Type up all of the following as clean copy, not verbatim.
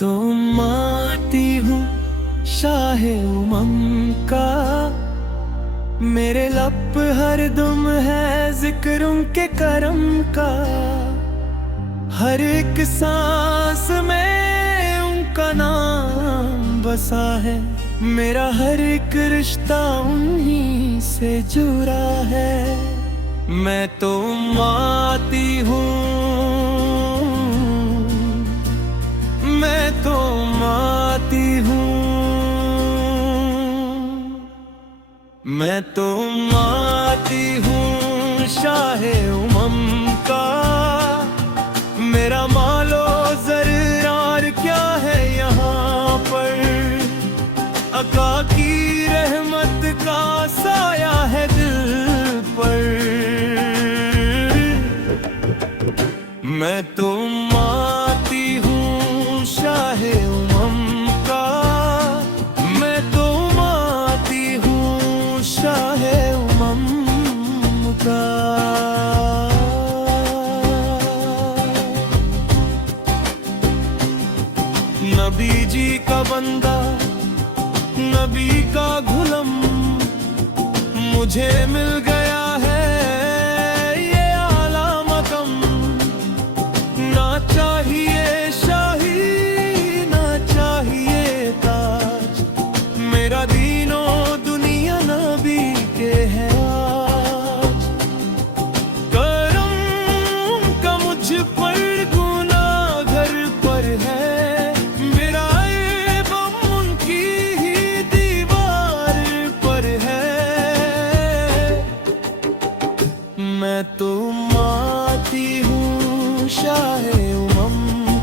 तो माती हूँ शाहे उमम का, मेरे लब हर दुम है जिक्र उनके करम का। हर एक सांस में उनका नाम बसा है, मेरा हर एक रिश्ता उन्हीं से जुड़ा है। मैं तो माती हूँ, मैं तो माती हूँ, मैं तो माती हूँ शाहे उमम का। मेरा मालो ज़र्रार क्या है यहाँ पर, आका की रहमत का साया है दिल पर। मैं तो माती हूँ शाहे उमम का, मैं तो माती हूँ शाहे उमम का। नबी जी का बंदा, नबी का गुलाम, मुझे मिल गया है ये आला मक़ाम। ना चाहिए शाही, ना चाहिए ताज, मेरा दीनो दुनिया नबी के है आज। करम का मुझ पर गुनाहगार पर है, मेरा ऐब उनकी ही दीवार पर है। मैं तो माती हूँ शाहे उमम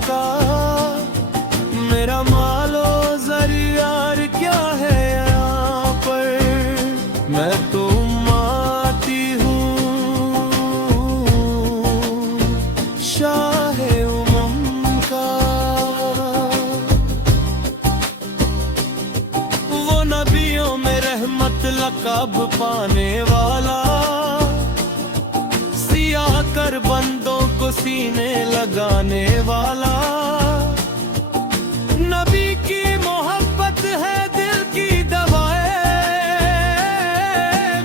का, मेरा मालो ज़र्रार क्या है यहाँ पर। मैं तो माती हूँ शाहे उमम का। वो नबियों में रहमत लक़ब पाने वाला, सियाह कर बंदों को सीने लगाने वाला। नबी की मोहब्बत है दिल की दवाएं,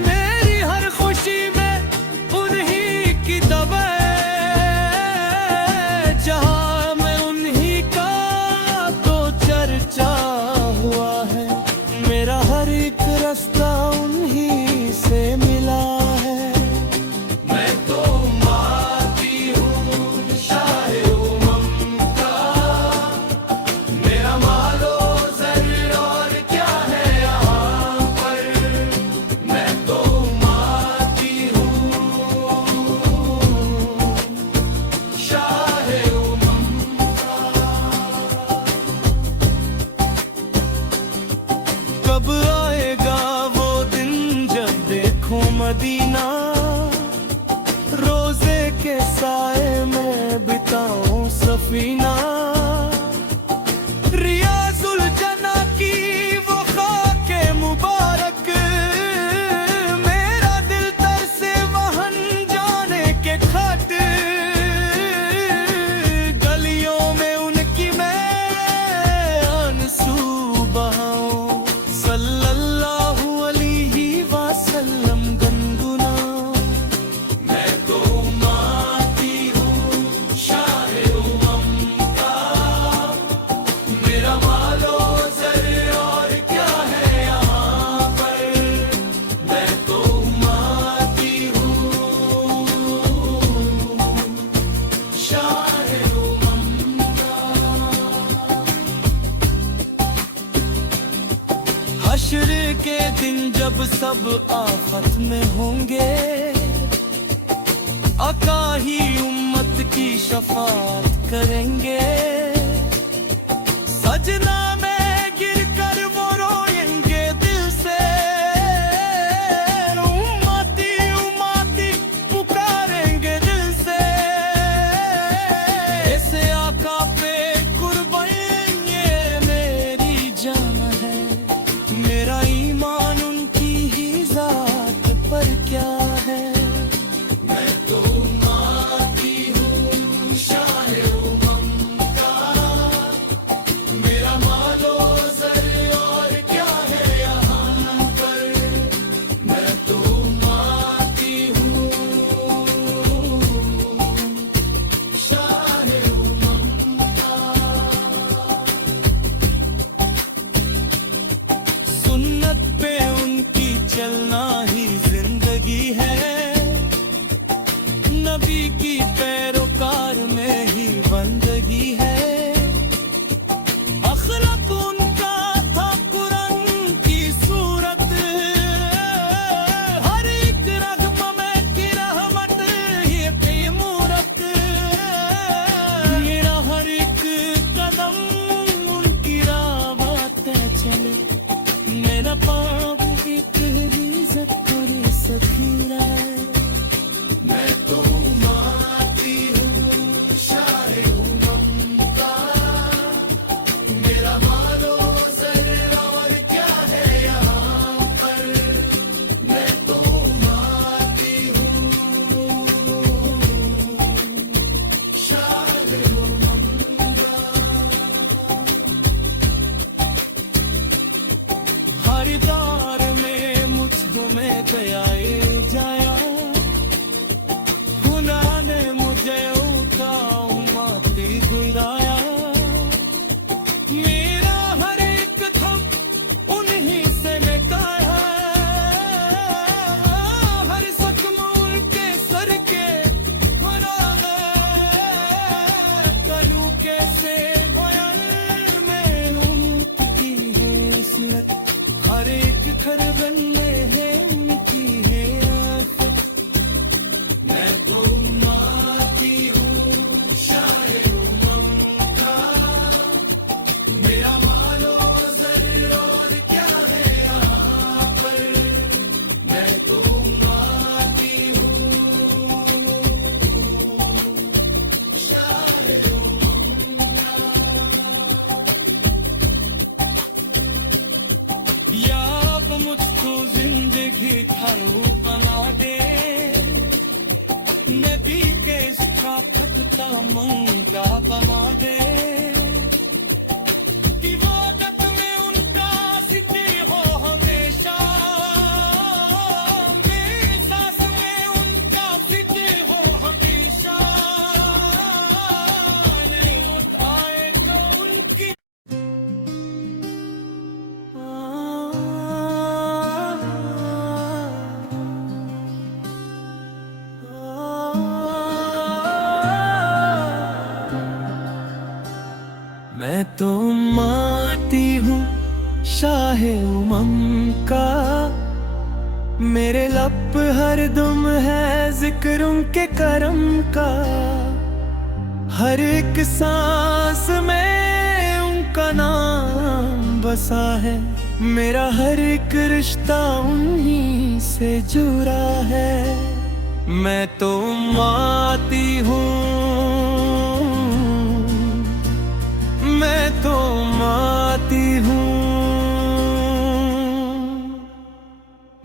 मेरी हर खुशी में उन्हीं की दवाएं। जहां मैं उन्हीं का तो चर्चा हुआ है, मेरा हर एक रास्ता उन्हीं से मिला है। मैं तो माती हूँ शाहे उमम का, मेरा मालो ज़र्रार क्या है यहाँ पर। मैं तो माती हूँ शाहे उमम का। कब आएगा वो दिन जब देखूं मदीना, रोजे के साए में बिताऊं सफीना। रियाजुल जना की वो खाके मुबारक, मेरा दिल तरसे वहन जाने के खत। गलियों में उनकी मैं आंसू बहाऊं, सल्लल्लाहु अलैहि वसल्लम गुनगुना। मैं तो माती हूँ शाहे उमम का, मेरा मालो ज़र्रार क्या है यहाँ पर। मैं तो माती हूँ शाहे उमम का। हश्र के दिन जब सब आफत में होंगे, आका ही उम्मत की शफाअत करेंगे। सजना में गिर कर वो रोएंगे दिल से, उम्मती उम्मती पुकारेंगे दिल से। ऐसे आका पे कुर्बान ये मेरी जान है, मेरा ईमान उनकी ही जात पर क्या है। मैं तो माती हूँ शाहे उमम का, हीरा है। मैं तो माटी हूँ, शाहे उमम का, मेरा मालो जर और क्या है यहाँ पर। मैं तो माटी हूँ, शाहे उमम का। हर दौर में मुझको में गया जाया, खुदा ने मुझे उमाती दिलाया। मेरा हर एक थम उन्हीं से निकाया, हर जख्म उनके सर के बना है। कलू कैसे बयान में उनकी है असरत, हर एक खरबन में है उनकी है आफत। मैं तो माटी हूँ, शाहे उमम का, मेरा मालो जर और क्या है यहाँ पर। मैं तो माटी हूँ, शाहे उमम का। या अब मुझको जिंदगी खरू बना दे, नदी के स्थापकता मंगा बना दे। इबादत में उनका सिद्धि हो हमेशा, मेरी सांस में उनका सिद्धि हो हमेशा। ये वक्त आए तो उनकी मैं तो माटी हूँ, शाहे उमम का, मेरे लब हर दुम है जिक्र उनके करम का। हर एक सांस में उनका नाम बसा है, मेरा हर एक रिश्ता उन्हीं से जुड़ा है। मैं तो माटी हूँ, मैं तो माटी हूँ,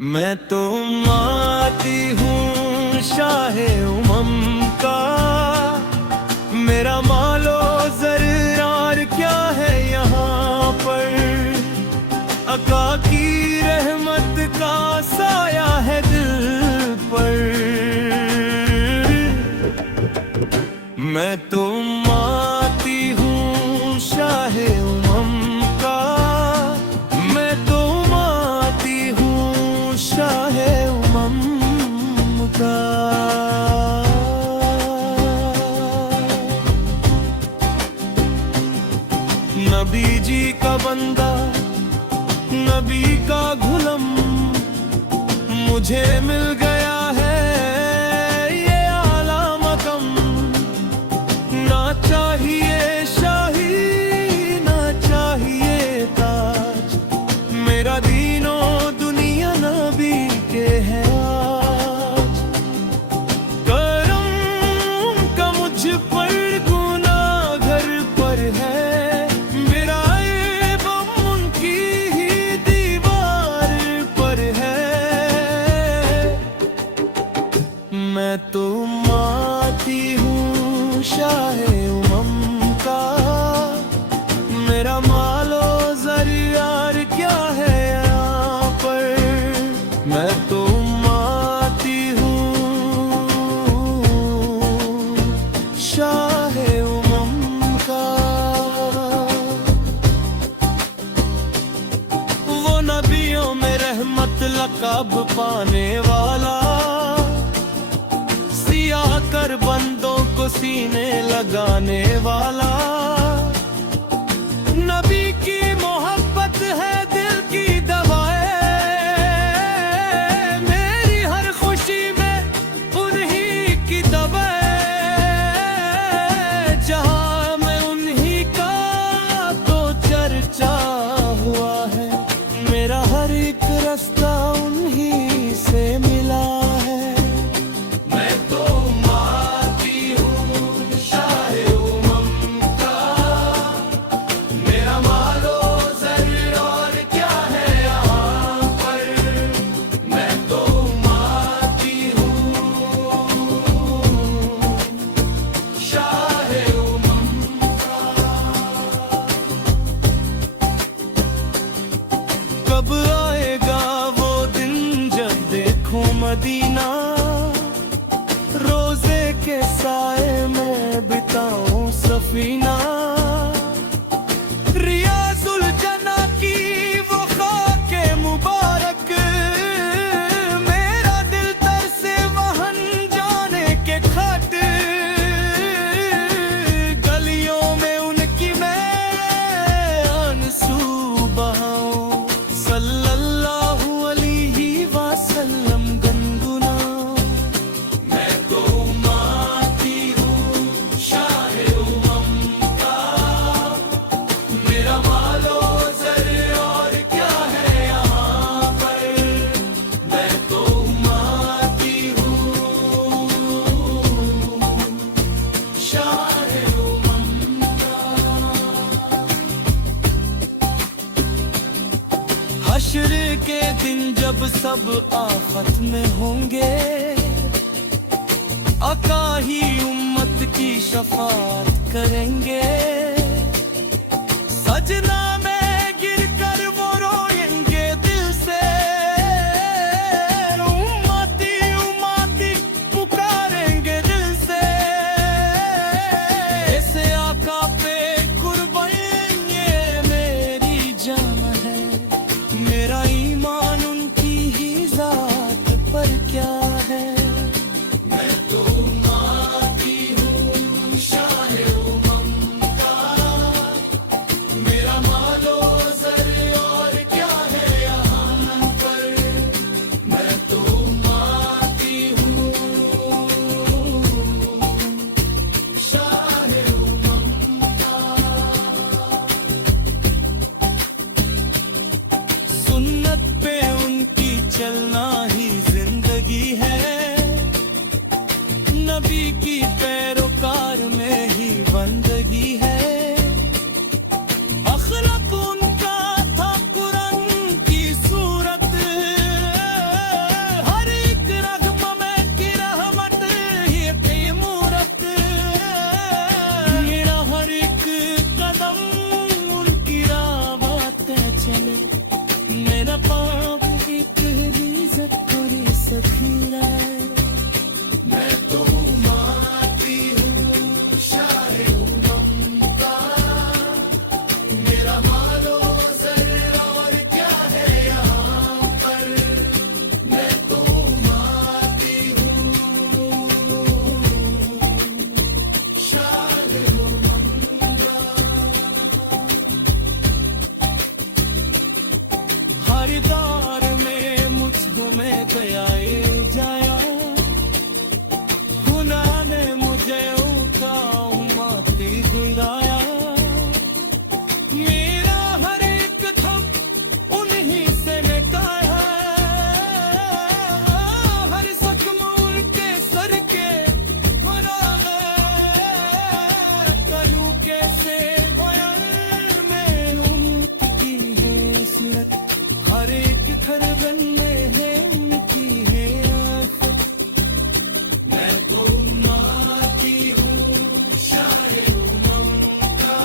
मैं तो माटी हूँ, शाहे उमम का, मेरा मालो जर्रार क्या है यहाँ पर। अका की रहमत का साया है दिल पर। मैं तो माटी हूँ, शाहे उमम का, मैं तो माटी हूँ, शाहे उमम का। नबी जी का बंदा, नबी का गुलाम, मुझे मिल गया है ये आला मकाम। ना चाहिए शाही, ना चाहिए ताज, मेरा दीनो दुनिया नबी के है आज। करम का मुझ पर गुनाह घर पर है, मेरा ऐब उनकी ही दीवार पर है। मैं तो माटी हूँ, शाहे उमम का, मेरा मालो जरियार क्या है यहाँ पर। मैं तो माटी हूँ, शाहे उमम का। वो नबियों में रहमत लक़ब पाने वाला, सिया कर बंदों को सीने लगाने वाला। नबी की मोहब्बत है दिल की दवाएं, मेरी हर खुशी में उन्हीं की दवाएं। जहां मैं उन्हीं का तो चर्चा हुआ है, मेरा हर एक रास्ता उन्हीं से मिला मदीना, रोजे के साए में बिताऊं सफीना। रियाजुल जना की वो खाके मुबारक, मेरा दिल तरसे वहन जाने के खट। गलियों में उनकी मैं आंसू बहाऊं, सल्लल्लाहु अलैहि वसल्लम गनगुना। मैं तो माती हूँ शाहे उमम का, मेरा मालो ज़र और क्या है यहाँ पर। मैं तो माती हूँ शाहे उमम का। हश्र के दिन जब सब आफत में होंगे, आका ही उम्मत की शफाअत करेंगे। सजना में गिरकर वो रोएंगे दिल से, उम्मती उम्मती पुकारेंगे दिल से। ऐसे आका पे कुर्बान ये मेरी जान है, मेरा ईमान उनकी ही जात पर क्या है। मैं तो माती हूँ शाहे उमम का, मेरा मालो ज़र और क्या है यहाँ पर। मैं तो माती हूँ शाहे उमम का। सुन्नत पे उनकी चलना ही जिंदगी है, नबी की पैरोकार में ही बंदगी है। अखलाक उनका था कुरान की सूरत, हर एक रग़्म में की रहमत ही थी मूरत। मेरा हर एक कदम उनकी राह पे चले, मेरा पाप की इज्जत करे सखीरा। मैं तो माती हूँ शाहे उमम का, मेरा मालो ज़र और क्या है यहाँ पर। मैं तो माती हूँ शाहे उमम का। हर दौर में मुझको में गया जाया, खुदा ने मुझे उठाऊं माती गिराया। मेरा हर एक थम उन्हीं से मिटा है, हर जख्म उनके सर के मरा है। तलू कैसे बयान में उनकी हैसियत, हर एक धड़कन में है उनकी है आफत। मैं तो माती हूँ शाहे उमम का,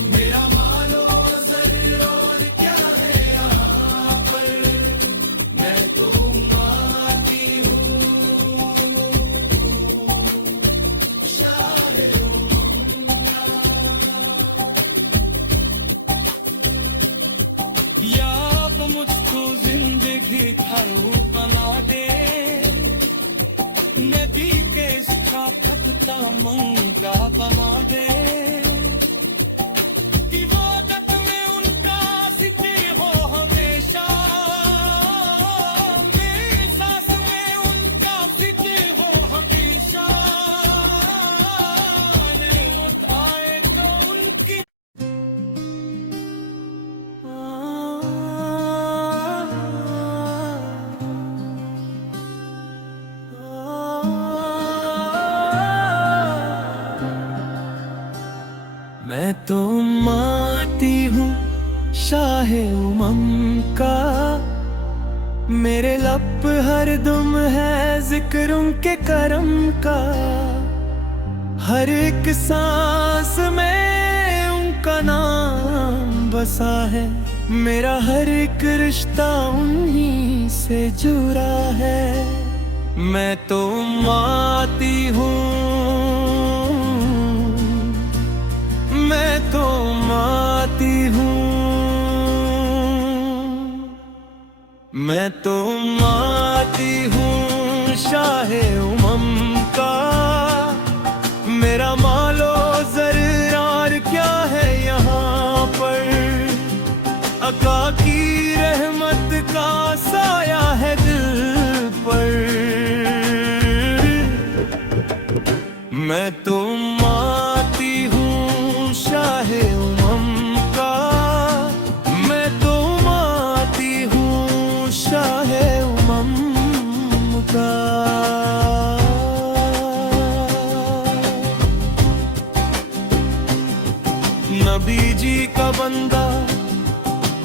मेरा मालो ज़र और क्या है यहाँ पर। मैं तो माती हूँ शाहे उमम का। या अब मुझको जिंदगी भरो बना दे, नदी के इसका खतता मंगा बना दे। इबादत में उनका सिद्धि हो हमेशा, मेरी सांस में उनका सिद्धि हो हमेशा। मौत आए तो उनकी मैं तो माती हूँ शाहे उमम का, मेरे लब हर दुम है जिक्र उनके करम का। हर एक सांस में उनका नाम बसा है। मेरा हर एक रिश्ता उन्हीं से जुड़ा है। मैं तो माती हूँ, मैं तो माती हूँ, मैं तो माती हूँ शाहे उमम का। मेरा मालो ज़र्रार क्या है यहाँ पर, अका की रहमत का साया है दिल पर। मैं तो माती हूँ शाहे उमम का, मैं तो माती हूँ शाहे उमम का। नबी जी का बंदा,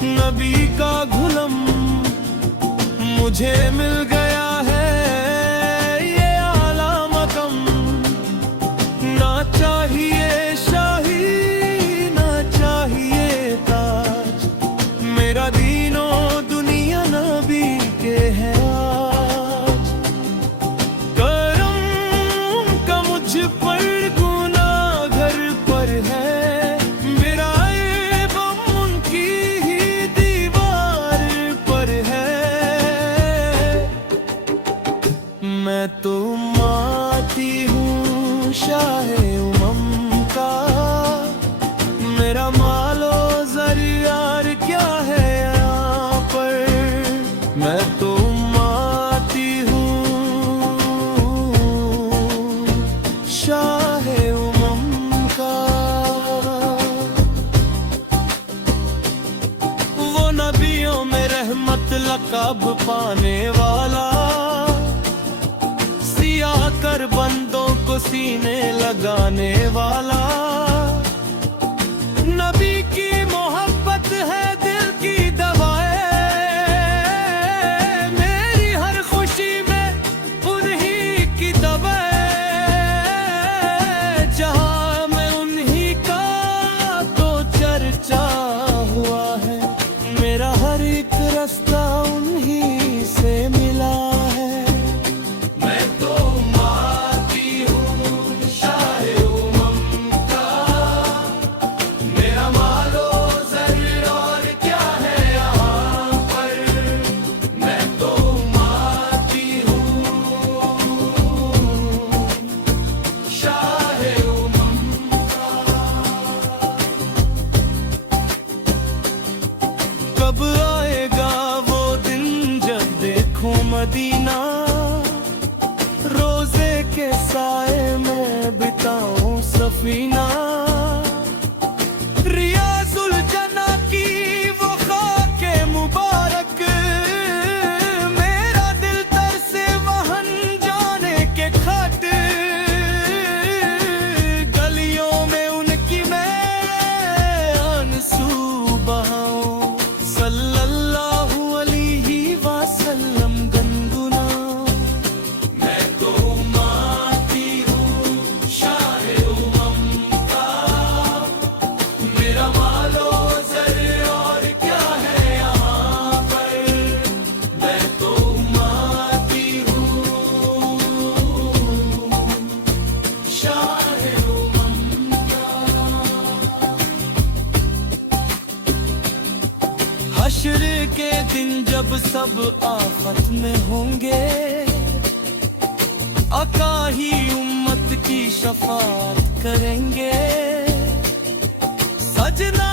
नबी का गुलाम, मुझे मिल गया है ये आला मक़ाम। ना चाहिए शाही, ना चाहिए ताज, मेरा दीनो दुनिया नबी के है आज। करम का मुझ पर गुनाहगार पर है, मैं तो माती हूँ शाहे उमम का। मेरा मालो ज़र्रार क्या है यहाँ पर, मैं तो माती हूँ शाहे उमम का। वो नबियों में रहमत लक़ब पाने वाला, कर बंदों को सीने लगाने वाला। नबी की मोहब्बत है दिल की दवाएं, मेरी हर खुशी में उन्हीं की दवाएं। जहां में उन्हीं का तो चर्चा हुआ है, मेरा हर एक रास्ता उन्हीं से मिला है। कब आएगा वो दिन जब देखूं मदीना, रोजे के साए में बिताऊं सफीना। रियाजुल जन्ना की वो खाके मुबारक, मेरा दिल तरसे वहन जाने के खट। गलियों में उनकी मैं आंसू बहाऊं, सल्लल्लाहु अलैहि वसल्लम गनगुना। मैं तो माती हूँ शाहे उमम का। मेरा मालो ज़र्रार क्या है यहाँ पर, मैं तो माती हूँ शाहे उमम का। हश्र के दिन जब सब आफत में होंगे, आका ही उम्मत की शफाअत करेंगे। सजना